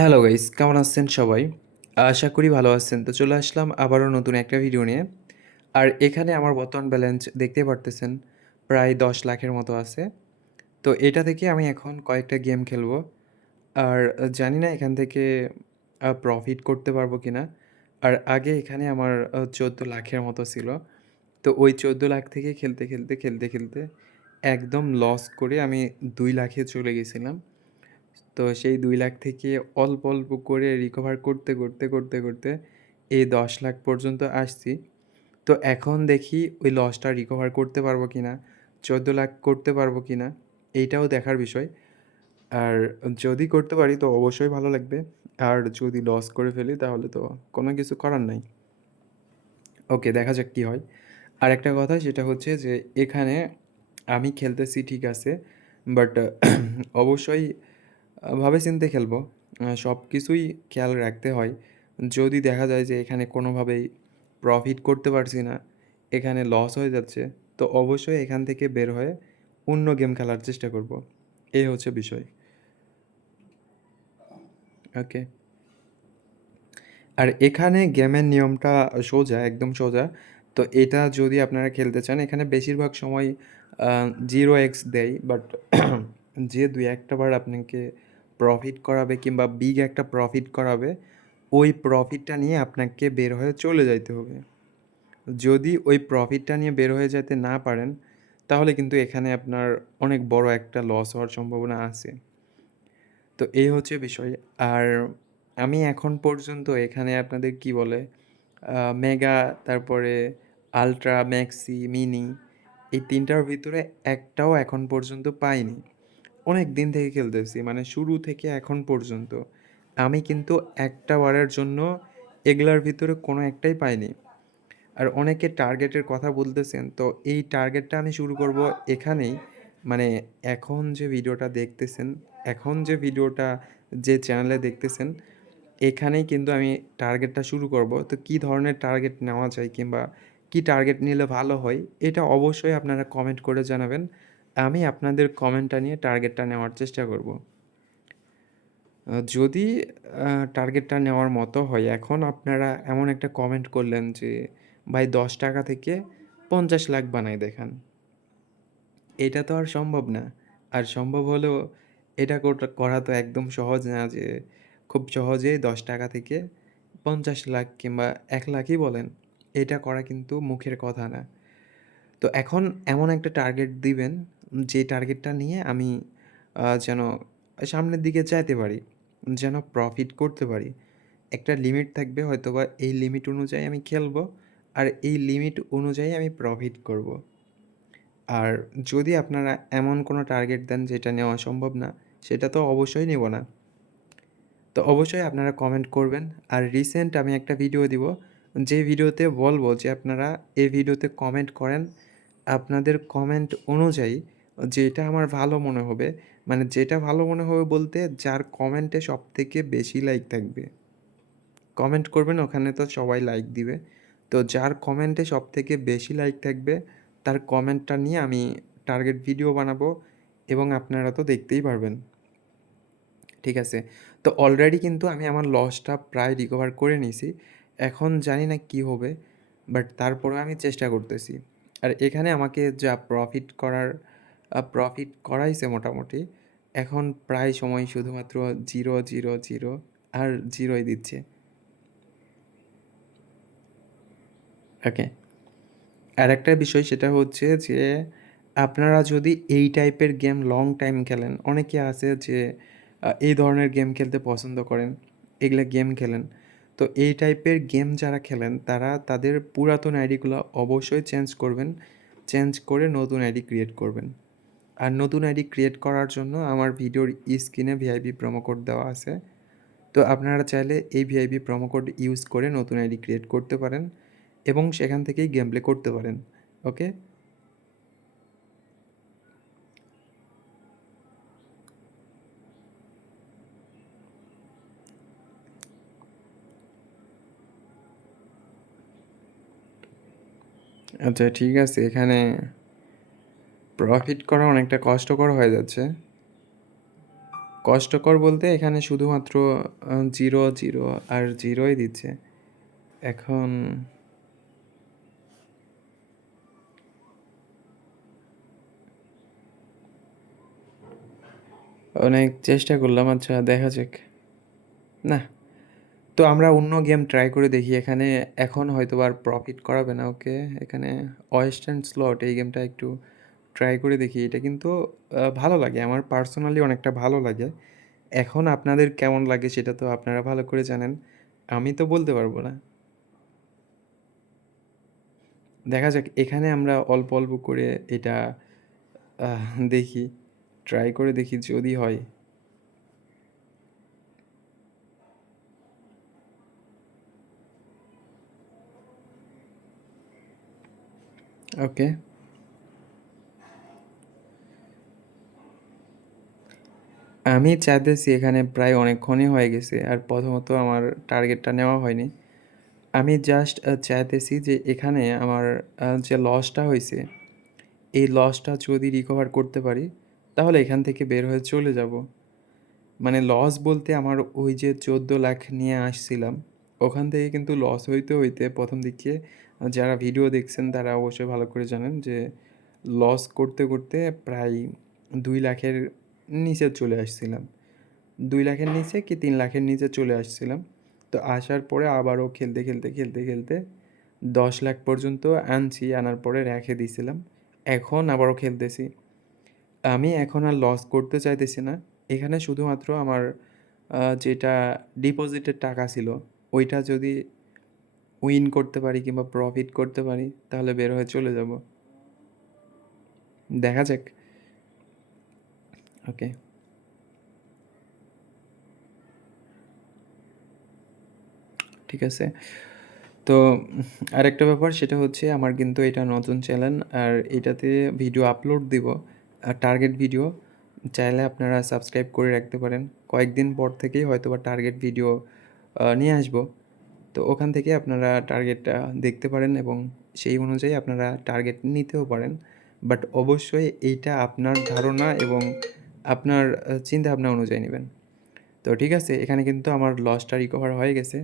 Hello guys, কেমন আছেন সবাই? আশা করি ভালো আছেন। তো চলে আসলাম আবারও নতুন একটা ভিডিও নিয়ে। আর এখানে আমার বর্তমান ব্যালেন্স দেখতেই পারতেছেন, প্রায় ১০ লাখের মতো আছে। তো এটা থেকে আমি এখন কয়েকটা গেম খেলবো। আর জানি না এখান থেকে প্রফিট করতে পারবো কিনা। আর আগে এখানে আমার ১৪ লাখের মতো ছিল। তো ওই ১৪ লাখ থেকে খেলতে একদম লস করে আমি ২ লাখে চলে গেছিলাম। তো সেই ২ লাখ থেকে অল্প করে রিকভার করতে এই ১০ লাখ পর্যন্ত আসছি। তো এখন দেখি ওই লসটা রিকভার করতে পারবো কিনা, ১৪ লাখ করতে পারবো কিনা, এইটাও দেখার বিষয়। আর যদি করতে পারি তো অবশ্যই ভালো লাগবে। আর যদি লস করে ফেলি তাহলে তো কোনো কিছু করার নাই। ওকে, দেখা যাক কী হয়। আরেকটা কথা সেটা হচ্ছে যে এখানে আমি খেলতেছি ঠিক আছে, বাট অবশ্যই ভাবে চিন্তে খেলবো। সব কিছুই খেয়াল রাখতে হয়। যদি দেখা যায় যে এখানে কোনোভাবেই প্রফিট করতে পারছি না, এখানে লস হয়ে যাচ্ছে, তো অবশ্যই এখান থেকে বের হয়ে অন্য গেম খেলার চেষ্টা করব। এই হচ্ছে বিষয়। ওকে। আর এখানে গেমের নিয়মটা সোজা, একদম সোজা। তো এটা যদি আপনারা খেলতে চান, এখানে বেশিরভাগ সময় 0x দেয়, বাট যে ২-১ টা বার আপনাকে প্রফিট করাবে কিংবা বিগ একটা প্রফিট করাবে, ওই প্রফিটটা নিয়ে আপনাকে বের হয়ে চলে যাইতে হবে। যদি ওই প্রফিটটা নিয়ে বের হয়ে যেতে না পারেন, তাহলে কিন্তু এখানে আপনার অনেক বড় একটা লস হওয়ার সম্ভাবনা আছে। তো এই হচ্ছে বিষয়। আর আমি এখন পর্যন্ত এখানে আপনাদের কি বলে মেগা, তারপরে আল্ট্রা, ম্যাক্সি, মিনি, এই ৩ টার ভিতরে একটাও এখন পর্যন্ত পাইনি। অনেক দিন থেকে খেলতেছি, মানে শুরু থেকে এখন পর্যন্ত। আমি কিন্তু একটা বারের জন্য এগুলার ভিতরে কোনো একটাই পাইনি। আর অনেকে টার্গেটের কথা বলতেছেন, তো এই টার্গেটটা আমি শুরু করব এখানেই। মানে এখন যে ভিডিওটা দেখতেছেন, এখন যে ভিডিওটা যে চ্যানেলে দেখতেছেন, এখানেই কিন্তু আমি টার্গেটটা শুরু করব। তো কী ধরনের টার্গেট নেওয়া যায় কিংবা কী টার্গেট নিলে ভালো হয়, এটা অবশ্যই আপনারা কমেন্ট করে জানাবেন। আমি আপনাদের কমেন্টটা নিয়ে টার্গেটটা নেওয়ার চেষ্টা করব। যদি টার্গেটটা নেওয়ার মতো হয়, এখন আপনারা এমন একটা কমেন্ট করলেন যে, "ভাই ১০ টাকা থেকে ৫০ লাখ বানায় দেখান।" এটা তো আর সম্ভব না। আর সম্ভব হলেও এটা করা তো একদম সহজ না যে খুব সহজেই ১০ টাকা থেকে ৫০ লাখ কিংবা ১ লাখই বলেন, এটা করা কিন্তু মুখের কথা না। তো এখন এমন একটা টার্গেট দিবেন, যে টার্গেটটা নিয়ে আমি যেন সামনের দিকে যাইতে পারি, যেন প্রফিট করতে পারি। একটা লিমিট থাকবে, হয়তোবা এই লিমিট অনুযায়ী আমি খেলবো, আর এই লিমিট অনুযায়ী আমি প্রফিট করব। আর যদি আপনারা এমন কোনো টার্গেট দেন যেটা নেওয়া সম্ভব না, সেটা তো অবশ্যই নেব না। তো অবশ্যই আপনারা কমেন্ট করবেন। আর রিসেন্ট আমি একটা ভিডিও দিব, যে ভিডিওতে বলবো যে আপনারা এই ভিডিওতে কমেন্ট করেন। আপনাদের কমেন্ট অনুযায়ী যেটা আমার ভালো মনে হবে, মানে যেটা ভালো মনে হবে বলতে যার কমেন্টে সবথেকে বেশি লাইক থাকবে। কমেন্ট করবেন, ওখানে তো সবাই লাইক দিবে। তো যার কমেন্টে সবথেকে বেশি লাইক থাকবে, তার কমেন্টটা নিয়ে আমি টার্গেট ভিডিও বানাবো, এবং আপনারা তো দেখতেই পারবেন। ঠিক আছে? তো অলরেডি কিন্তু আমি আমার লসটা প্রায় রিকভার করে নিছি। এখন জানি না কী হবে, বাট তারপরেও আমি চেষ্টা করতেছি। আর এখানে আমাকে যা প্রফিট করাইছে মোটামুটি, এখন প্রায় সময় শুধুমাত্র 0 আর 0ই দিচ্ছে। ওকে। আরেকটা বিষয় সেটা হচ্ছে যে আপনারা যদি এই টাইপের গেম লং টাইম খেলেন, অনেকে আছে যে এই ধরনের গেম খেলতে পছন্দ করেন, এগুলা গেম খেলেন। তো এই টাইপের গেম যারা খেলেন তারা তাদের পুরাতন আইডিগুলো অবশ্যই চেঞ্জ করবেন। চেঞ্জ করে নতুন আইডি ক্রিয়েট করবেন। আর নতুন আইডি ক্রিয়েট করার জন্য আমার ভিডিওর স্ক্রিনে ভিআইপি প্রোমো কোড দেওয়া আছে। তো আপনারা চাইলে এই ভিআইপি প্রোমো কোড ইউজ করে নতুন আইডি ক্রিয়েট করতে পারেন এবং সেখান থেকেই গেম প্লে করতে পারেন। ওকে? আচ্ছা, ঠিক আছে। এখানে প্রফিট করা অনেকটা কষ্টকর হয়ে যাচ্ছে। কষ্টকর বলতে এখানে শুধুমাত্র 0, 0 আর 0 ই দিচ্ছে। এখন অনেক চেষ্টা করলাম, আচ্ছা দেখা যাক। নাহ, তো আমরা অন্য গেম ট্রাই করে দেখি। এখানে এখন হয়তোবা আর প্রফিট করাবে না ওকে। এখানে ওয়েস্টার্ন স্লট এই গেমটা একটু ট্রাই করে দেখি। এটা কিন্তু ভালো লাগে। আমার পার্সোনালি অনেকটা ভালো লাগে। এখন আপনাদের কেমন লাগে সেটা তো আপনারা ভালো করে জানেন। আমি তো বলতে পারবো না। দেখা যাক, এখানে আমরা অল্প, অল্প করে এটা দেখি। ট্রাই করে দেখি যদি হয়। ওকে। আমি চাইতেছি, এখানে প্রায় অনেকক্ষণই হয়ে গেছে। আর প্রথমত আমার টার্গেটটা নেওয়া হয়নি। আমি জাস্ট চাইতেছি যে এখানে আমার যে লসটা হইছে, এই লসটা যদি রিকভার করতে পারি, তাহলে এখান থেকে বের হয়ে চলে যাবো। মানে লস বলতে আমার ওই যে 14 লাখ নিয়ে আসছিলাম, ওখান থেকে কিন্তু লস হইতে, হইতে ১ম দিকে যারা ভিডিও দেখছেন তারা অবশ্যই ভালো করে জানেন যে লস করতে, করতে প্রায় ২ লাখের নিচে চলে আসছিলাম। ২ লাখের নিচে কি ৩ লাখের নিচে চলে আসছিলাম। তো আসার পরে আবারও খেলতে, খেলতে, খেলতে, খেলতে ১০ লাখ পর্যন্ত আনছি। আনার পরে রেখে দিছিলাম। এখন আবারও খেলতেছি। আমি এখন আর লস করতে চাইতেছি না। এখানে শুধুমাত্র আমার যেটা ডিপোজিটের টাকা ছিল, ওইটা যদি উইন করতে পারি কিংবা প্রফিট করতে পারি, তাহলে বের হয়ে চলে যাব। দেখা যাক। ওকে। ঠিক আছে। তো আরেকটা ব্যাপার সেটা হচ্ছে, আমার কিন্তু এটা নতুন চ্যানেল। আর এটাতে ভিডিও আপলোড দিব। Target video. চাইলে আপনারা সাবস্ক্রাইব করে রাখতে পারেন। কয়েকদিন পর থেকেই হয়তোবা টার্গেট ভিডিও নিয়ে আসবো। তো ওখান থেকে আপনারা টার্গেটটা দেখতে পারেন এবং সেই অনুযায়ী আপনারা টার্গেট নিতেও পারেন। বাট অবশ্যই এইটা আপনার ধারণা এবং আপনার চিন্তাভাবনা অনুযায়ী নিবেন। তো ঠিক আছে, এখানে কিন্তু আমার লসটা রিকভার হয়ে গেছে।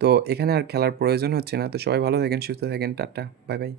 তো এখানে আর খেলার প্রয়োজন হচ্ছে না। তো সবাই ভালো থাকেন, সুস্থ থাকেন। Tata, bye bye.